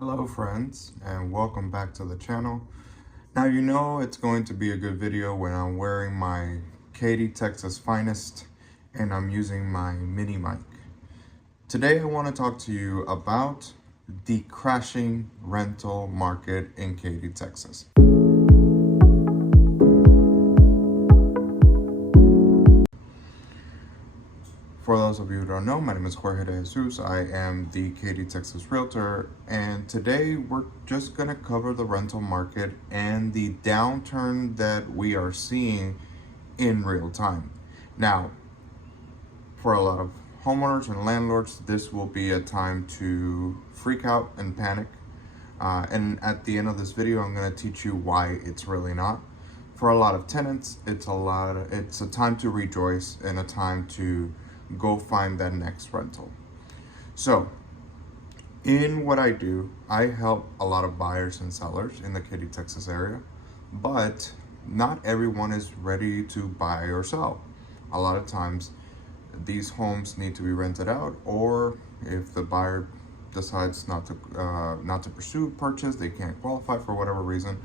Hello friends, and welcome back to the channel. Now you know it's going to be a good video when I'm wearing my Katy, Texas finest and I'm using my mini mic. Today I want to talk to you about the crashing rental market in Katy, Texas. For those of you who don't know, my name is Jorgeevdejesus. I am the Katy, Texas realtor, and today we're just going to cover the rental market and the downturn that we are seeing in real time. Now, for a lot of homeowners and landlords, this will be a time to freak out and panic. And at the end of this video, I'm going to teach you why it's really not. For a lot of tenants, it's a time to rejoice and a time to go find that next rental. So in what I do, I help a lot of buyers and sellers in the Katy, Texas area, but not everyone is ready to buy or sell. A lot of times these homes need to be rented out, or if the buyer decides not to pursue purchase, they can't qualify for whatever reason,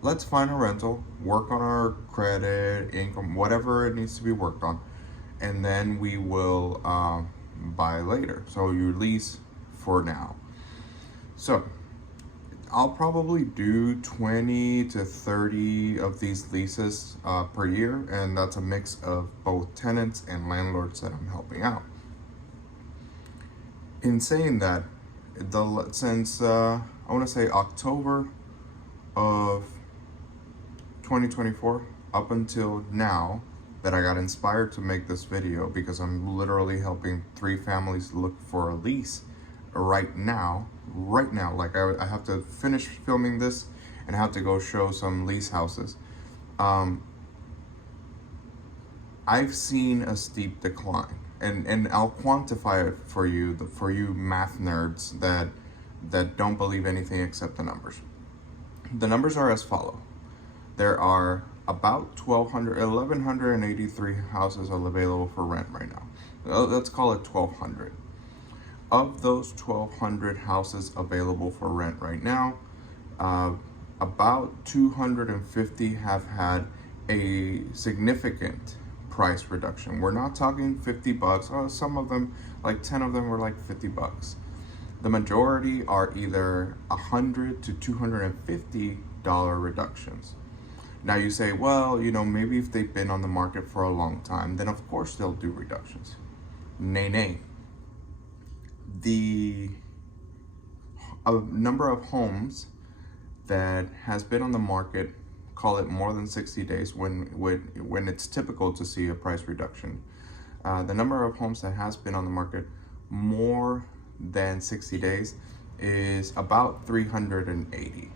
let's find a rental, work on our credit, income, whatever it needs to be worked on, and then we will buy later. So you lease for now. So I'll probably do 20 to 30 of these leases per year, and that's a mix of both tenants and landlords that I'm helping out. In saying that, since I want to say October of 2024 up until now, that I got inspired to make this video, because I'm literally helping 3 families look for a lease right now. Like I have to finish filming this and I have to go show some lease houses. I've seen a steep decline, and I'll quantify it for you, for you math nerds that don't believe anything except the numbers. The numbers are as follow. There are about 1,183 houses are available for rent right now. Let's call it 1,200. Of those 1,200 houses available for rent right now, about 250 have had a significant price reduction. We're not talking 50 bucks. Some of them, like 10 of them, were like 50 bucks. The majority are either $100 to $250 reductions. Now you say, well, you know, maybe if they've been on the market for a long time, then of course they'll do reductions. Nay. The number of homes that has been on the market, call it more than 60 days, when it's typical to see a price reduction. The number of homes that has been on the market more than 60 days is about 380.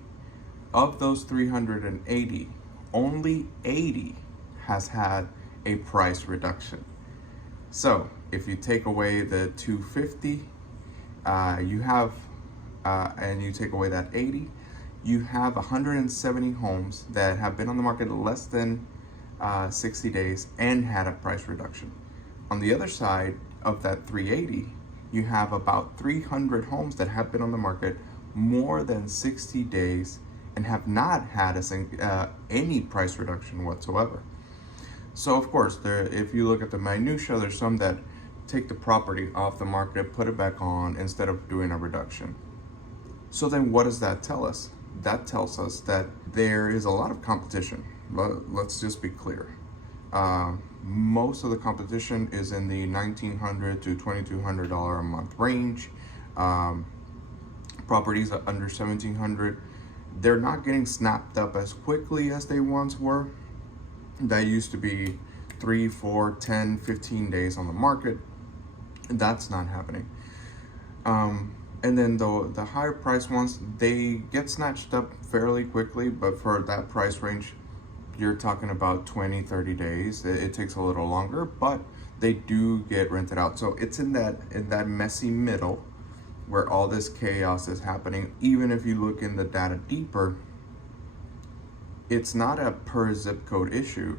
Of those 380, only 80 has had a price reduction. So if you take away the 250, you have, and you take away that 80, you have 170 homes that have been on the market less than 60 days and had a price reduction. On the other side of that 380, you have about 300 homes that have been on the market more than 60 days and have not had any price reduction whatsoever. So of course, if you look at the minutia, there's some that take the property off the market, put it back on instead of doing a reduction. So then what does that tell us? That tells us that there is a lot of competition. Let's just be clear. Most of the competition is in the $1,900 to $2,200 a month range. Properties under $1,700, they're not getting snapped up as quickly as they once were. That used to be 3, 4, 10, 15 days on the market. That's not happening. And then the higher price ones, they get snatched up fairly quickly, but for that price range, you're talking about 20, 30 days. It takes a little longer, but they do get rented out. So it's in that messy middle where all this chaos is happening. Even if you look in the data deeper, it's not a per zip code issue.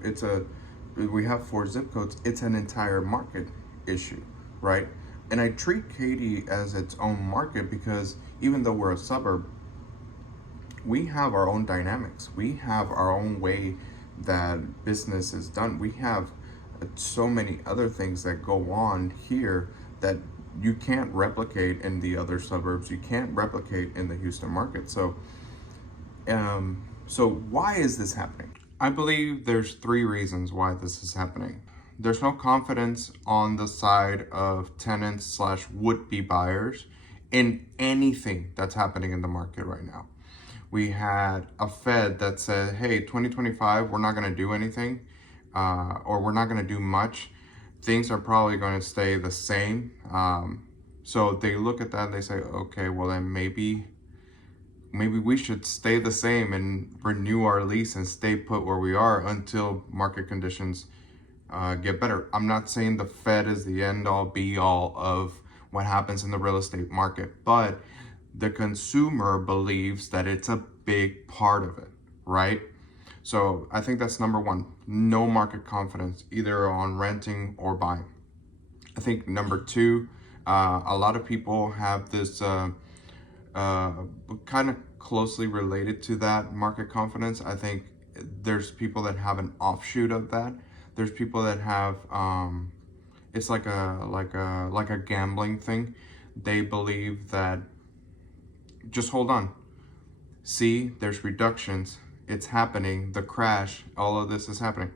We have 4 zip codes. It's an entire market issue, right? And I treat Katy as its own market because even though we're a suburb, we have our own dynamics. We have our own way that business is done. We have so many other things that go on here that you can't replicate in the other suburbs. You can't replicate in the Houston market. So why is this happening? I believe there's 3 reasons why this is happening. There's no confidence on the side of tenants slash would-be buyers in anything that's happening in the market right now. We had a Fed that said, hey, 2025, we're not going to do anything, or we're not going to do much. Things are probably going to stay the same. So they look at that and they say, okay, well then maybe we should stay the same and renew our lease and stay put where we are until market conditions get better. I'm not saying the Fed is the end all be all of what happens in the real estate market, but the consumer believes that it's a big part of it, right? So I think that's number 1, no market confidence either on renting or buying. I think number 2, a lot of people have this kind of closely related to that market confidence. I think there's people that have an offshoot of that. There's people that have it's like a gambling thing. They believe that just hold on. See, there's reductions. It's happening. The crash, all of this is happening.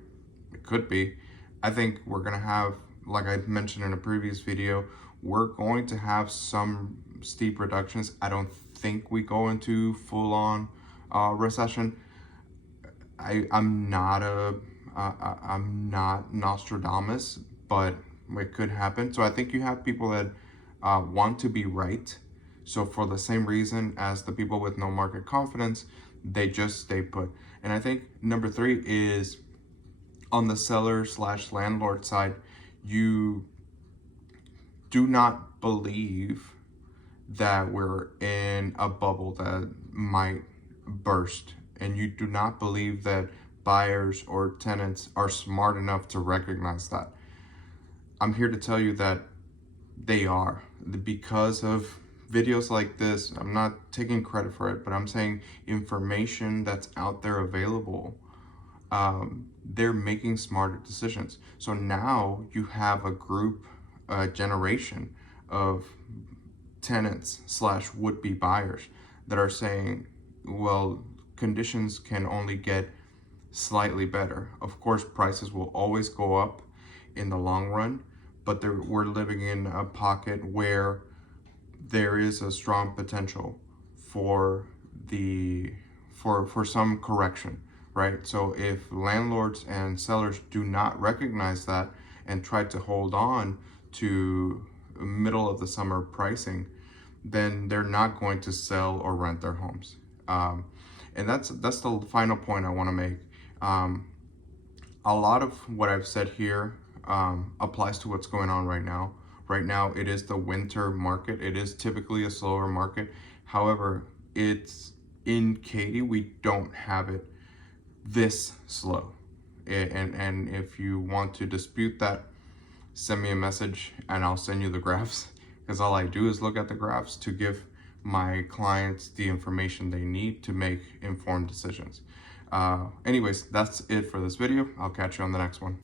It could be. I think we're going to have, like I mentioned in a previous video, we're going to have some steep reductions. I don't think we go into full-on recession. I'm not Nostradamus, but it could happen. So I think you have people that want to be right. So for the same reason as the people with no market confidence, they just stay put. And I think number 3 is on the seller slash landlord side, you do not believe that we're in a bubble that might burst. And you do not believe that buyers or tenants are smart enough to recognize that. I'm here to tell you that they are, because of videos like this. I'm not taking credit for it, but I'm saying information that's out there available. They're making smarter decisions. So now you have a group, a generation of tenants slash would-be buyers that are saying, well, conditions can only get slightly better. Of course, prices will always go up in the long run, but we're living in a pocket where there is a strong potential for some correction, right? So if landlords and sellers do not recognize that and try to hold on to middle of the summer pricing, then they're not going to sell or rent their homes. And that's the final point I want to make. A lot of what I've said here applies to what's going on right now. Right now, it is the winter market. It is typically a slower market. However, it's in Katy, we don't have it this slow. And if you want to dispute that, send me a message and I'll send you the graphs, because all I do is look at the graphs to give my clients the information they need to make informed decisions. Anyways, that's it for this video. I'll catch you on the next one.